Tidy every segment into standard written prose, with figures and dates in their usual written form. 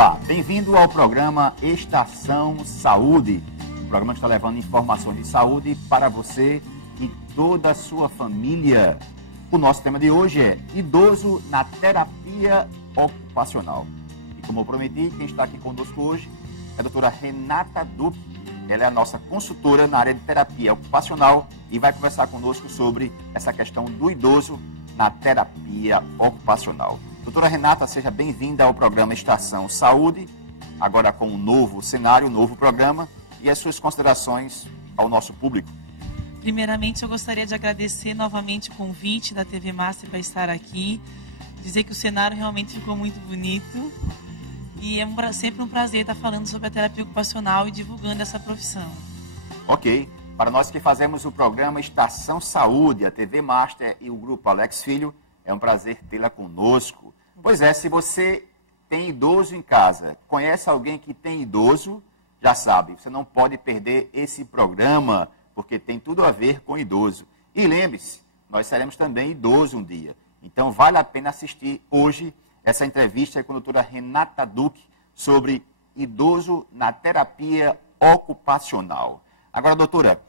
Olá, bem-vindo ao programa Estação Saúde, o programa que está levando informações de saúde para você e toda a sua família. O nosso tema de hoje é idoso na terapia ocupacional. E como eu prometi, quem está aqui conosco hoje é a doutora Renata Duque. Ela é a nossa consultora na área de terapia ocupacional e vai conversar conosco sobre essa questão do idoso na terapia ocupacional. Doutora Renata, seja bem-vinda ao programa Estação Saúde, agora com um novo cenário, um novo programa, e as suas considerações ao nosso público. Primeiramente, eu gostaria de agradecer novamente o convite da TV Master para estar aqui, dizer que o cenário realmente ficou muito bonito e é sempre um prazer estar falando sobre a terapia ocupacional e divulgando essa profissão. Ok. Para nós que fazemos o programa Estação Saúde, a TV Master e o Grupo Alex Filho, é um prazer tê-la conosco. Pois é, se você tem idoso em casa, conhece alguém que tem idoso, já sabe, você não pode perder esse programa, porque tem tudo a ver com idoso. E lembre-se, nós seremos também idosos um dia. Então vale a pena assistir hoje essa entrevista com a doutora Renata Duque sobre idoso na terapia ocupacional. Agora, doutora,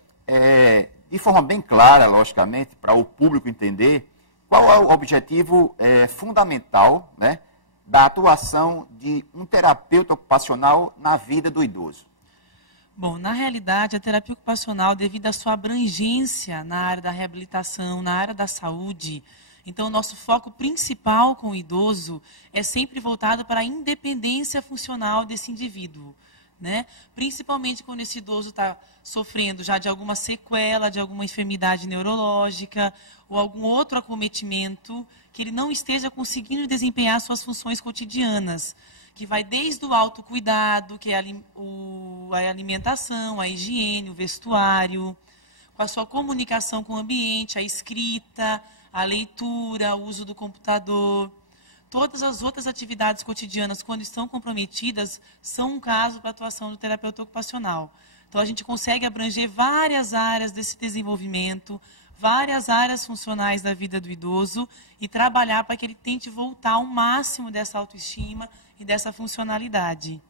de forma bem clara, logicamente, para o público entender, qual é o objetivo fundamental, né, da atuação de um terapeuta ocupacional na vida do idoso? Bom, na realidade, a terapia ocupacional, devido à sua abrangência na área da reabilitação, na área da saúde, então o nosso foco principal com o idoso é sempre voltado para a independência funcional desse indivíduo, né? Principalmente quando esse idoso está sofrendo já de alguma sequela, de alguma enfermidade neurológica ou algum outro acometimento que ele não esteja conseguindo desempenhar suas funções cotidianas, que vai desde o autocuidado, que é a alimentação, a higiene, o vestuário, com a sua comunicação com o ambiente, a escrita, a leitura, o uso do computador. Todas as outras atividades cotidianas, quando estão comprometidas, são um caso para a atuação do terapeuta ocupacional. Então, a gente consegue abranger várias áreas desse desenvolvimento, várias áreas funcionais da vida do idoso e trabalhar para que ele tente voltar ao máximo dessa autoestima e dessa funcionalidade.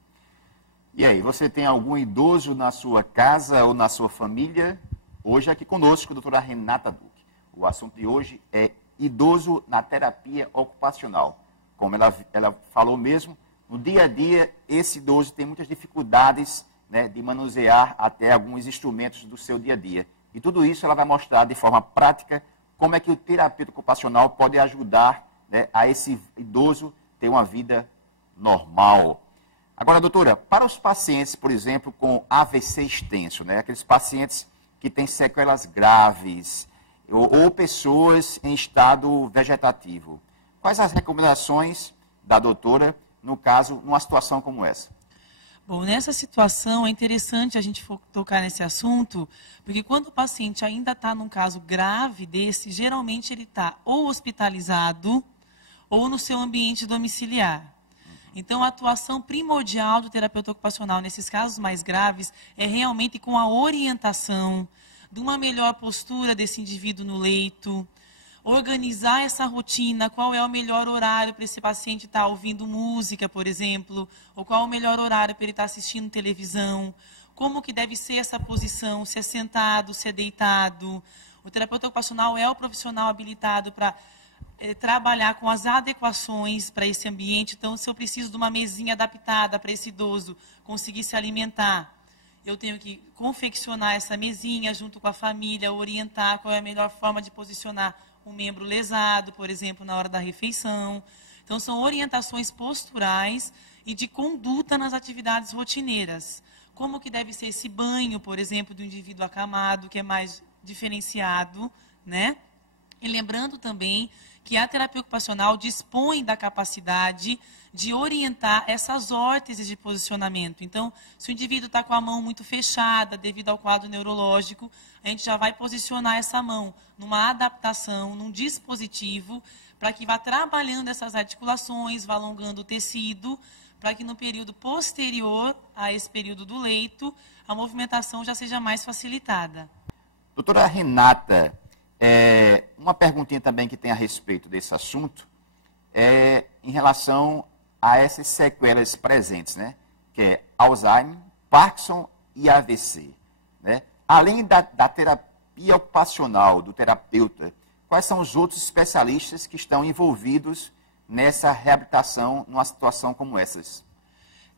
E aí, você tem algum idoso na sua casa ou na sua família? Hoje aqui conosco, a doutora Renata Duque. O assunto de hoje é idoso na terapia ocupacional. Como ela falou mesmo, no dia a dia, esse idoso tem muitas dificuldades, né, de manusear até alguns instrumentos do seu dia a dia. E tudo isso ela vai mostrar de forma prática como é que o terapeuta ocupacional pode ajudar, né, a esse idoso ter uma vida normal. Agora, doutora, para os pacientes, por exemplo, com AVC extenso, né, aqueles pacientes que têm sequelas graves ou pessoas em estado vegetativo, quais as recomendações da doutora, no caso, numa situação como essa? Bom, nessa situação é interessante a gente tocar nesse assunto, porque quando o paciente ainda está num caso grave desse, geralmente ele está ou hospitalizado ou no seu ambiente domiciliar. Então, a atuação primordial do terapeuta ocupacional nesses casos mais graves é realmente com a orientação de uma melhor postura desse indivíduo no leito, organizar essa rotina, qual é o melhor horário para esse paciente estar ouvindo música, por exemplo, ou qual é o melhor horário para ele estar assistindo televisão, como que deve ser essa posição, se é sentado, se é deitado. O terapeuta ocupacional é o profissional habilitado para trabalhar com as adequações para esse ambiente. Então, se eu preciso de uma mesinha adaptada para esse idoso conseguir se alimentar, eu tenho que confeccionar essa mesinha junto com a família, orientar qual é a melhor forma de posicionar um membro lesado, por exemplo, na hora da refeição. Então, são orientações posturais e de conduta nas atividades rotineiras. Como que deve ser esse banho, por exemplo, do indivíduo acamado, que é mais diferenciado, né? E lembrando também que a terapia ocupacional dispõe da capacidade de orientar essas órteses de posicionamento. Então, se o indivíduo está com a mão muito fechada devido ao quadro neurológico, a gente já vai posicionar essa mão numa adaptação, num dispositivo, para que vá trabalhando essas articulações, vá alongando o tecido, para que no período posterior a esse período do leito, a movimentação já seja mais facilitada. Doutora Renata, uma perguntinha também que tem a respeito desse assunto, em relação a essas sequelas presentes, né? Que é Alzheimer, Parkinson e AVC. Né? Além da terapia ocupacional do terapeuta, quais são os outros especialistas que estão envolvidos nessa reabilitação numa situação como essas?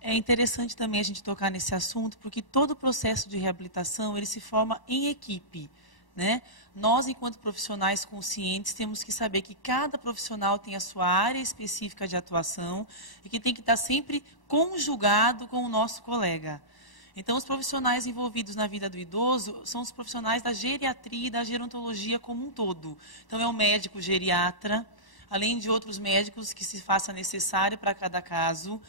É interessante também a gente tocar nesse assunto, porque todo o processo de reabilitação, ele se forma em equipe, né? Nós, enquanto profissionais conscientes, temos que saber que cada profissional tem a sua área específica de atuação e que tem que estar sempre conjugado com o nosso colega. Então, os profissionais envolvidos na vida do idoso são os profissionais da geriatria e da gerontologia como um todo. Então, é o médico geriatra, além de outros médicos que se faça necessário para cada caso.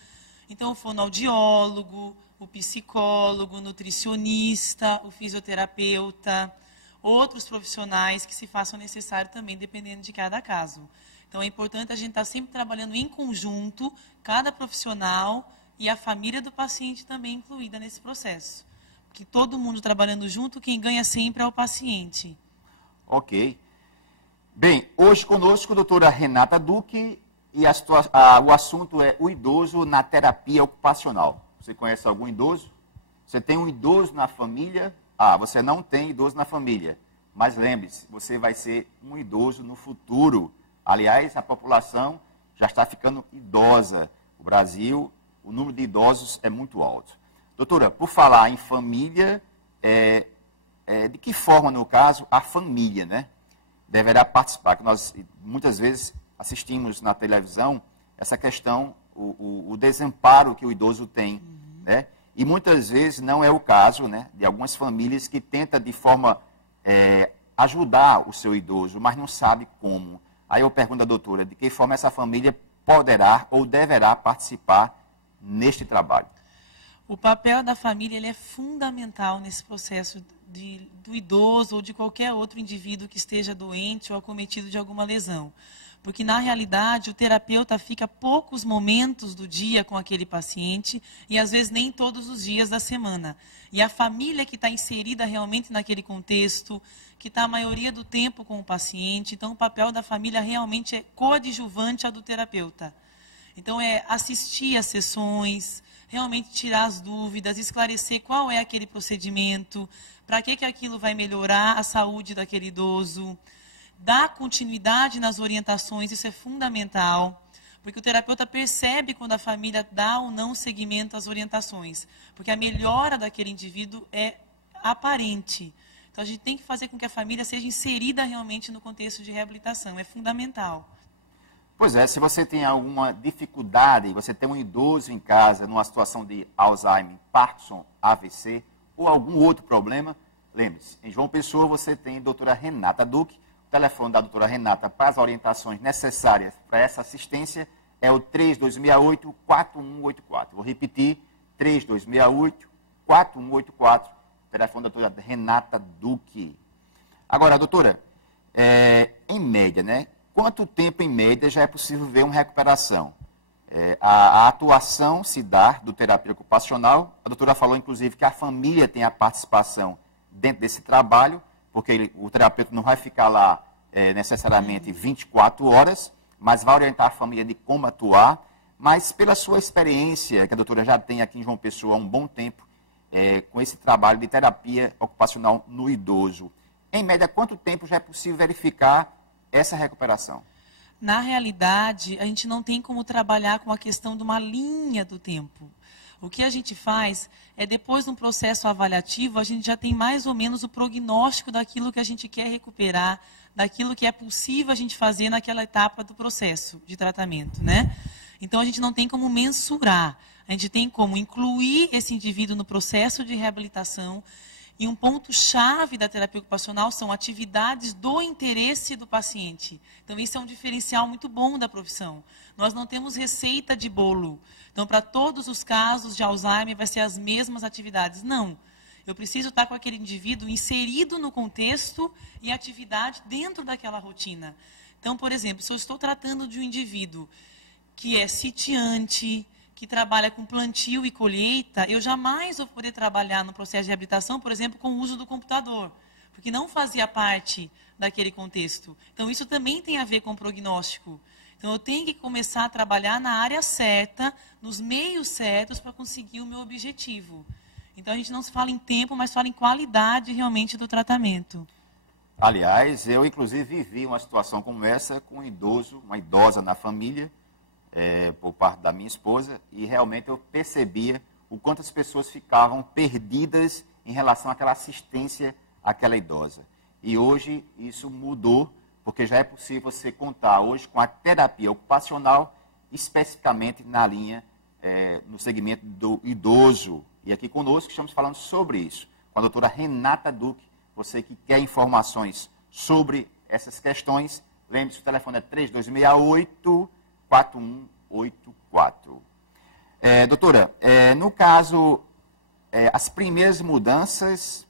Então, o fonoaudiólogo, o psicólogo, o nutricionista, o fisioterapeuta, outros profissionais que se façam necessário também, dependendo de cada caso. Então, é importante a gente estar sempre trabalhando em conjunto, cada profissional e a família do paciente também incluída nesse processo. Porque todo mundo trabalhando junto, quem ganha sempre é o paciente. Ok. Bem, hoje conosco a doutora Renata Duque e o assunto é o idoso na terapia ocupacional. Você conhece algum idoso? Você tem um idoso na família? Ah, você não tem idoso na família. Mas lembre-se, você vai ser um idoso no futuro. Aliás, a população já está ficando idosa. O Brasil, o número de idosos é muito alto. Doutora, por falar em família, de que forma, no caso, a família, né, deverá participar? Que nós, muitas vezes, assistimos na televisão essa questão, o desamparo que o idoso tem, né? E muitas vezes não é o caso, né, de algumas famílias que tentam de forma ajudar o seu idoso, mas não sabe como. Aí eu pergunto à doutora, de que forma essa família poderá ou deverá participar neste trabalho? O papel da família ele é fundamental nesse processo do idoso ou de qualquer outro indivíduo que esteja doente ou acometido de alguma lesão. Porque, na realidade, o terapeuta fica poucos momentos do dia com aquele paciente e, às vezes, nem todos os dias da semana. E a família que está inserida realmente naquele contexto, que está a maioria do tempo com o paciente, então o papel da família realmente é coadjuvante ao do terapeuta. Então, é assistir às sessões, realmente tirar as dúvidas, esclarecer qual é aquele procedimento, para que aquilo vai melhorar a saúde daquele idoso, dar continuidade nas orientações, isso é fundamental, porque o terapeuta percebe quando a família dá ou não seguimento às orientações, porque a melhora daquele indivíduo é aparente. Então, a gente tem que fazer com que a família seja inserida realmente no contexto de reabilitação, é fundamental. Pois é, se você tem alguma dificuldade, você tem um idoso em casa, numa situação de Alzheimer, Parkinson, AVC, ou algum outro problema, lembre-se, em João Pessoa você tem a doutora Renata Duque. O telefone da doutora Renata para as orientações necessárias para essa assistência é o 3268-4184. Vou repetir, 3268-4184, telefone da doutora Renata Duque. Agora, doutora, em média, né? Quanto tempo, em média, já é possível ver uma recuperação? A atuação se dá do terapeuta ocupacional. A doutora falou, inclusive, que a família tem a participação dentro desse trabalho, porque o terapeuta não vai ficar lá necessariamente 24 horas, mas vai orientar a família de como atuar. Mas pela sua experiência, que a doutora já tem aqui em João Pessoa há um bom tempo, com esse trabalho de terapia ocupacional no idoso, em média, quanto tempo já é possível verificar essa recuperação? Na realidade, a gente não tem como trabalhar com a questão de uma linha do tempo. O que a gente faz é, depois de um processo avaliativo, a gente já tem mais ou menos o prognóstico daquilo que a gente quer recuperar, daquilo que é possível a gente fazer naquela etapa do processo de tratamento, né? Então, a gente não tem como mensurar. A gente tem como incluir esse indivíduo no processo de reabilitação. E um ponto-chave da terapia ocupacional são atividades do interesse do paciente. Então, isso é um diferencial muito bom da profissão. Nós não temos receita de bolo. Então, para todos os casos de Alzheimer, vai ser as mesmas atividades. Não. Eu preciso estar com aquele indivíduo inserido no contexto e atividade dentro daquela rotina. Então, por exemplo, se eu estou tratando de um indivíduo que é sitiante, que trabalha com plantio e colheita, eu jamais vou poder trabalhar no processo de reabilitação, por exemplo, com o uso do computador, porque não fazia parte daquele contexto. Então, isso também tem a ver com o prognóstico. Então, Então, eu tenho que começar a trabalhar na área certa, nos meios certos, para conseguir o meu objetivo. Então, a gente não se fala em tempo, mas fala em qualidade realmente do tratamento. Aliás, eu inclusive vivi uma situação como essa com um idoso, uma idosa na família, por parte da minha esposa, e realmente eu percebia o quanto as pessoas ficavam perdidas em relação àquela assistência àquela idosa. E hoje isso mudou, porque já é possível você contar hoje com a terapia ocupacional, especificamente na linha, no segmento do idoso. E aqui conosco estamos falando sobre isso, com a doutora Renata Duque. Você que quer informações sobre essas questões, lembre-se, o telefone é 3268-4184. Doutora, no caso, as primeiras mudanças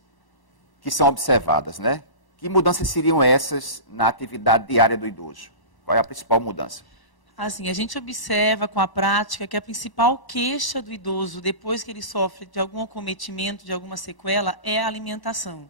que são observadas, né? Que mudanças seriam essas na atividade diária do idoso? Qual é a principal mudança? Assim, a gente observa com a prática que a principal queixa do idoso, depois que ele sofre de algum acometimento, de alguma sequela, é a alimentação.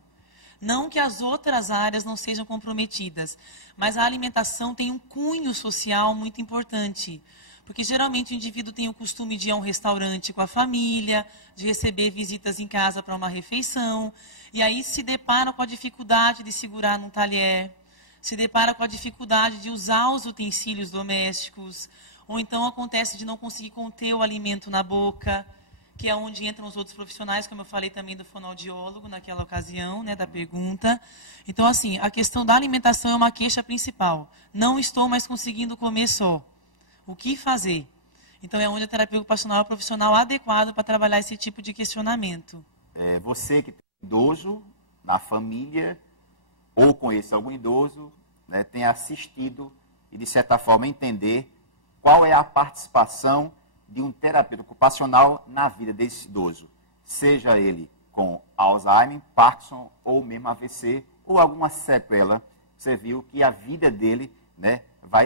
Não que as outras áreas não sejam comprometidas, mas a alimentação tem um cunho social muito importante. Porque geralmente o indivíduo tem o costume de ir a um restaurante com a família, de receber visitas em casa para uma refeição, e aí se depara com a dificuldade de segurar num talher, se depara com a dificuldade de usar os utensílios domésticos, ou então acontece de não conseguir conter o alimento na boca, que é onde entram os outros profissionais, como eu falei também do fonoaudiólogo naquela ocasião, né, da pergunta. Então, assim, a questão da alimentação é uma queixa principal. Não estou mais conseguindo comer só. O que fazer? Então, é onde a terapia ocupacional é o profissional adequado para trabalhar esse tipo de questionamento. Você que tem idoso na família, ou conhece algum idoso, né, tem assistido e, de certa forma, entender qual é a participação de um terapeuta ocupacional na vida desse idoso. Seja ele com Alzheimer, Parkinson ou mesmo AVC, ou alguma sequela. Você viu que a vida dele, né,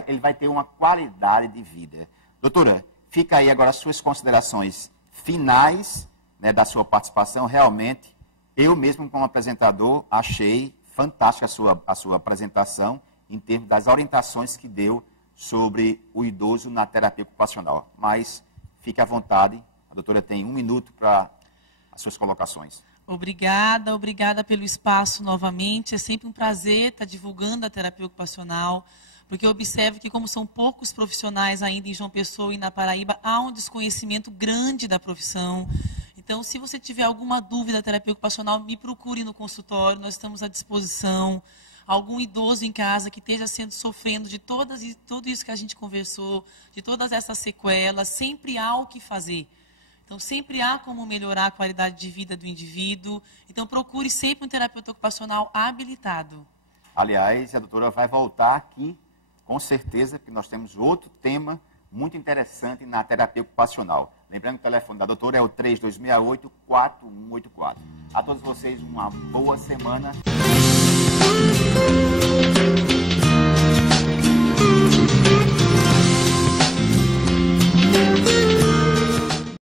ele vai ter uma qualidade de vida. Doutora, fica aí agora as suas considerações finais, né, da sua participação. Realmente, eu mesmo como apresentador achei fantástica a sua apresentação em termos das orientações que deu sobre o idoso na terapia ocupacional. Mas fique à vontade, a doutora tem 1 minuto para as suas colocações. Obrigada, obrigada pelo espaço novamente. É sempre um prazer estar divulgando a terapia ocupacional, porque eu observo que, como são poucos profissionais ainda em João Pessoa e na Paraíba, há um desconhecimento grande da profissão. Então, se você tiver alguma dúvida da terapia ocupacional, me procure no consultório, nós estamos à disposição. Algum idoso em casa que esteja sofrendo de tudo isso que a gente conversou, de todas essas sequelas, sempre há o que fazer. Então, sempre há como melhorar a qualidade de vida do indivíduo. Então, procure sempre um terapeuta ocupacional habilitado. Aliás, a doutora vai voltar aqui, com certeza, porque nós temos outro tema muito interessante na terapia ocupacional. Lembrando que o telefone da doutora é o 3268-4184. A todos vocês, uma boa semana.